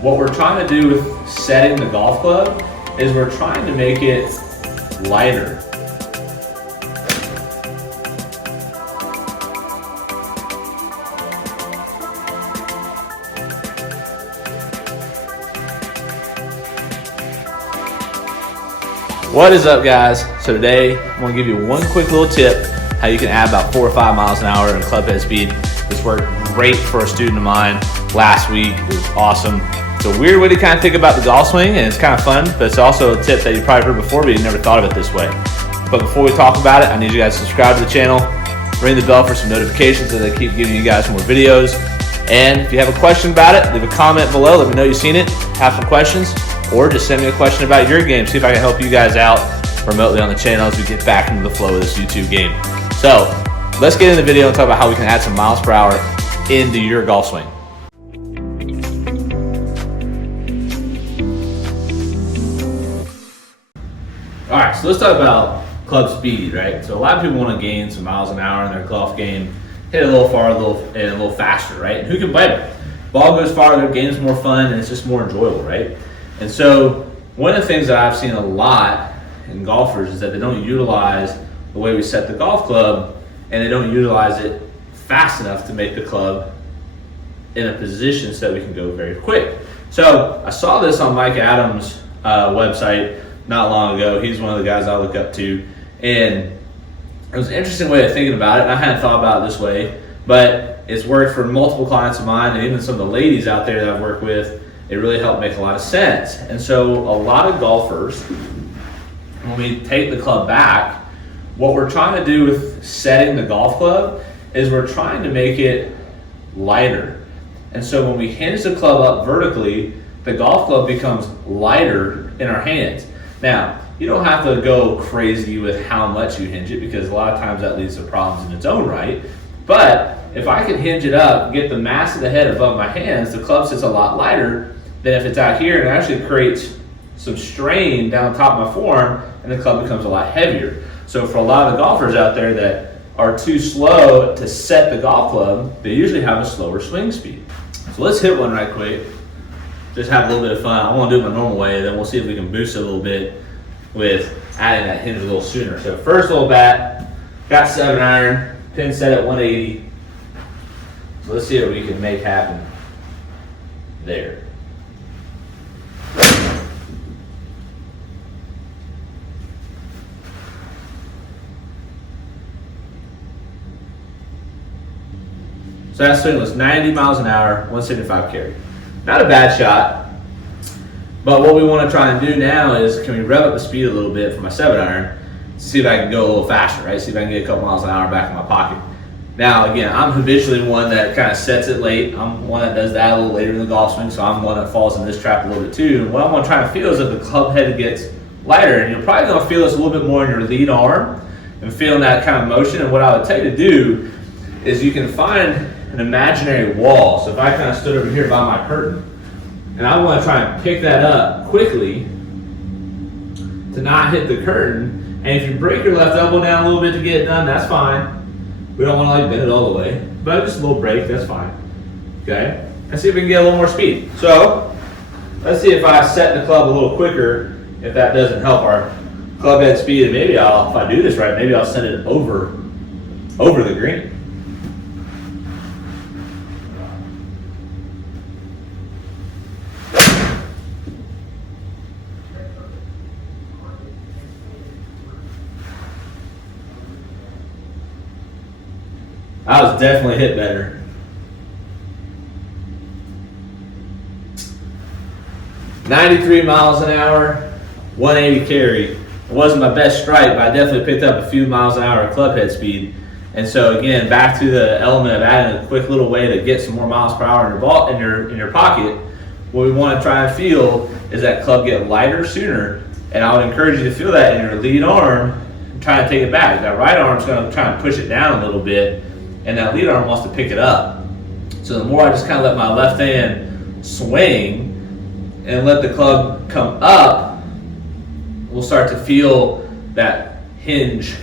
what we're trying to do with setting the golf club is we're trying to make it lighter. What is up, guys? So today I'm going to give you one quick little tip how you can add about 4 or 5 miles an hour in club head speed. This worked great for a student of mine last week. It was awesome. It's a weird way to kind of think about the golf swing, and it's kind of fun, but it's also a tip that you probably heard before, but you never thought of it this way. But before we talk about it, I need you guys to subscribe to the channel, ring the bell for some notifications so that I keep giving you guys more videos. And if you have a question about it, leave a comment below. Let me know you've seen it, have some questions, or just send me a question about your game. See if I can help you guys out remotely on the channel as we get back into the flow of this YouTube game. So let's get into the video and talk about how we can add some miles per hour into your golf swing. All right, so let's talk about club speed, right? So a lot of people want to gain some miles an hour in their golf game, hit a little farther, and a little faster, right? And who can blame it? Ball goes farther, game's more fun, and it's just more enjoyable, right? And so one of the things that I've seen a lot in golfers is that they don't utilize the way we set the golf club, and they don't utilize it fast enough to make the club in a position so that we can go very quick. So I saw this on Mike Adams' website not long ago. He's one of the guys I look up to, and it was an interesting way of thinking about it. And I hadn't thought about it this way, but it's worked for multiple clients of mine, and even some of the ladies out there that I've worked with. It really helped make a lot of sense. And so a lot of golfers, when we take the club back, what we're trying to do with setting the golf club is we're trying to make it lighter. And so when we hinge the club up vertically, the golf club becomes lighter in our hands. Now, you don't have to go crazy with how much you hinge it, because a lot of times that leads to problems in its own right. But if I can hinge it up, get the mass of the head above my hands, the club sits a lot lighter than if it's out here, and it actually creates some strain down top of my forearm, and the club becomes a lot heavier. So for a lot of the golfers out there that are too slow to set the golf club, they usually have a slower swing speed. So let's hit one right quick. Just have a little bit of fun. I want to do it my normal way, then we'll see if we can boost it a little bit with adding that hinge a little sooner. So first little bat, got 7-iron, pin set at 180. So let's see what we can make happen there. So that swing was 90 miles an hour, 175 carry. Not a bad shot, but what we want to try and do now is, can we rev up the speed a little bit for my 7-iron, see if I can go a little faster, right? See if I can get a couple miles an hour back in my pocket. Now, again, I'm habitually one that kind of sets it late. I'm one that does that a little later in the golf swing, so I'm one that falls in this trap a little bit too. And what I'm going to try to feel is that the club head gets lighter, and you're probably going to feel this a little bit more in your lead arm and feeling that kind of motion. And what I would tell you to do is you can find an imaginary wall. So if I kind of stood over here by my curtain, and I want to try and pick that up quickly to not hit the curtain, and if you break your left elbow down a little bit to get it done, that's fine. We don't want to like bend it all the way, but just a little break, that's fine. Okay, let's see if we can get a little more speed. So let's see if I set the club a little quicker, if that doesn't help our club head speed, and maybe if I do this right, maybe I'll send it over the green. I was definitely hit better. $93 miles an hour, 180 carry. It wasn't my best strike, but I definitely picked up a few miles an hour of club head speed. And so again, back to the element of adding a quick little way to get some more miles per hour in your ball in your pocket. What we want to try and feel is that club get lighter sooner, and I would encourage you to feel that in your lead arm and try to take it back. That right arm's going to try and push it down a little bit, and that lead arm wants to pick it up. So the more I just kind of let my left hand swing and let the club come up, we'll start to feel that hinge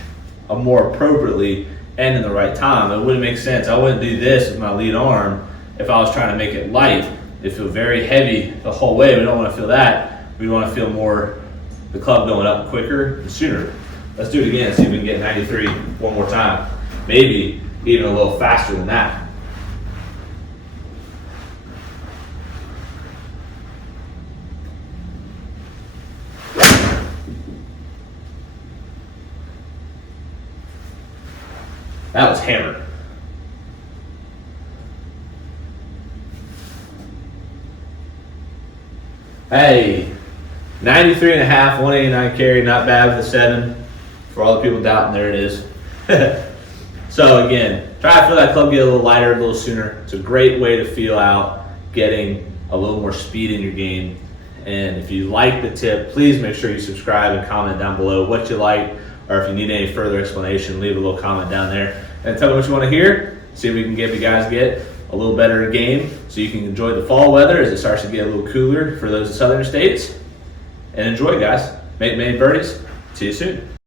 more appropriately and in the right time. It wouldn't make sense. I wouldn't do this with my lead arm if I was trying to make it light. it feel very heavy the whole way. We don't want to feel that. We want to feel more the club going up quicker and sooner. Let's do it again, see if we can get 93 one more time. Maybe even a little faster than that. That was hammered. Hey, 93 and a half, 189 carry, not bad with a 7. For all the people doubting, there it is. So again, try to feel that club get a little lighter, a little sooner. It's a great way to feel out getting a little more speed in your game. And if you like the tip, please make sure you subscribe and comment down below what you like, or if you need any further explanation, leave a little comment down there. And tell me what you want to hear. See if we can get you guys get a little better game so you can enjoy the fall weather as it starts to get a little cooler for those in southern states. And enjoy, guys. Make many birdies. See you soon.